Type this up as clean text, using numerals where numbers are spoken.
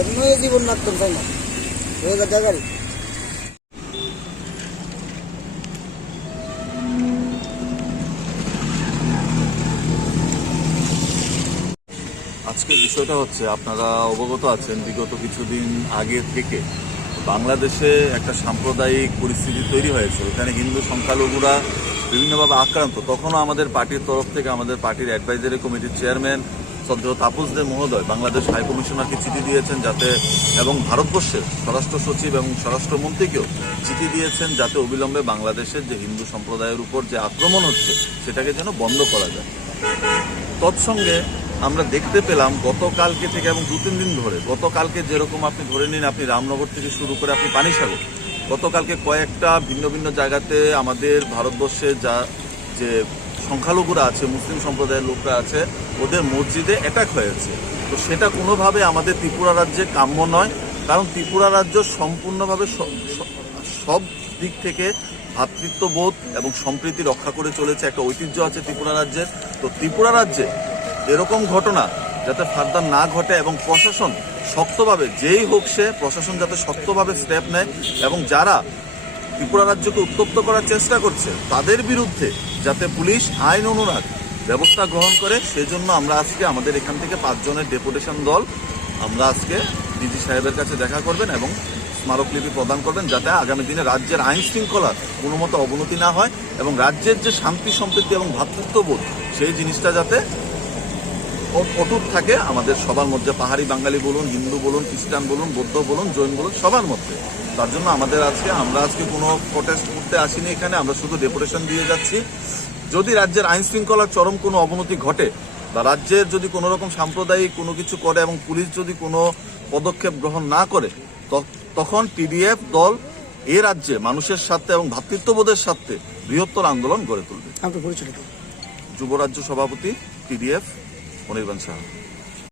এমনই জীবন নাট্যম তাই না 2000 গাড়ি। আজকের বিষয়টা হচ্ছে, আপনারা অবগত আছেন বিগত কিছুদিন আগে থেকে বাংলাদেশে একটা সাম্প্রদায়িক পরিস্থিতি তৈরি হয়েছে। এখানে হিন্দু সংখ্যালঘুরা বিভিন্নভাবে আক্রান্ত। তখনও আমাদের পার্টির তরফ থেকে আমাদের পার্টির অ্যাডভাইজারি কমিটির চেয়ারম্যান শ্রদ্ধেয় তাপস দে মহোদয় বাংলাদেশ হাইকমিশনারকে চিঠি দিয়েছেন যাতে, এবং ভারতবর্ষের স্বরাষ্ট্র সচিব এবং স্বরাষ্ট্রমন্ত্রীকেও চিঠি দিয়েছেন যাতে অবিলম্বে বাংলাদেশের যে হিন্দু সম্প্রদায়ের উপর যে আক্রমণ হচ্ছে সেটাকে যেন বন্ধ করা যায়। তৎসঙ্গে আমরা দেখতে পেলাম গতকালকে থেকে এবং 2-3 দিন ধরে, গতকালকে যেরকম আপনি ধরে নিন, আপনি রামনগর থেকে শুরু করে আপনি পানিসাগর, গতকালকে কয়েকটা ভিন্ন ভিন্ন জায়গাতে আমাদের ভারতবর্ষে যে সংখ্যালঘুরা আছে, মুসলিম সম্প্রদায়ের লোকরা আছে, ওদের মসজিদে অ্যাটাক হয়েছে। তো সেটা কোনোভাবে আমাদের ত্রিপুরা রাজ্যে কাম্য নয়, কারণ ত্রিপুরা রাজ্য সম্পূর্ণভাবে সব দিক থেকে ভ্রাতৃত্ববোধ এবং সম্প্রীতি রক্ষা করে চলেছে। একটা ঐতিহ্য আছে ত্রিপুরা রাজ্যের। তো ত্রিপুরা রাজ্যে এরকম ঘটনা যাতে ফার্দার না ঘটে এবং প্রশাসন শক্তভাবে, যেই হোক সে, প্রশাসন যাতে শক্তভাবে স্টেপ নেয় এবং যারা ত্রিপুরা রাজ্যকে উত্তপ্ত করার চেষ্টা করছে তাদের বিরুদ্ধে যাতে পুলিশ আইন অনুযায়ী ব্যবস্থা গ্রহণ করে, সেজন্য আমরা আজকে আমাদের এখান থেকে 5 জনের ডেপুটেশন দল আমরা আজকে ডিজি সাহেবের কাছে দেখা করবেন এবং স্মারকলিপি প্রদান করবেন যাতে আগামী দিনে রাজ্যের আইন শৃঙ্খলার কোনো মতো অবনতি না হয় এবং রাজ্যের যে শান্তি সম্প্রীতি এবং ভ্রাতৃত্ববোধ সেই জিনিসটা যাতে অটুট থাকে আমাদের সবার মধ্যে, পাহাড়ি বাঙালি বলুন, হিন্দু বলুন, খ্রিস্টান বলুন, বৌদ্ধ বলুন, জৈন বলুন, সবার মধ্যে। তার জন্য আমরা আজকে কোনো প্রটেস্ট করতে আসিনি এখানে, আমরা শুধু ডেপুটেশন দিয়ে যাচ্ছি। যদি রাজ্যের আইন শৃঙ্খলার চরম কোনো অবনতি ঘটে বা রাজ্যের যদি কোনো রকম সাম্প্রদায়িক কোনো কিছু করে এবং পুলিশ যদি কোনো পদক্ষেপ গ্রহণ না করে, তখন টিডিএফ দল এ রাজ্যে মানুষের সাথে এবং ভ্রাতৃত্ববোধের সাথে বৃহত্তর আন্দোলন গড়ে তুলবে। আপনার পরিচয়? যুব রাজ্য সভাপতি টিডিএফ অনির্বাণ সাহা।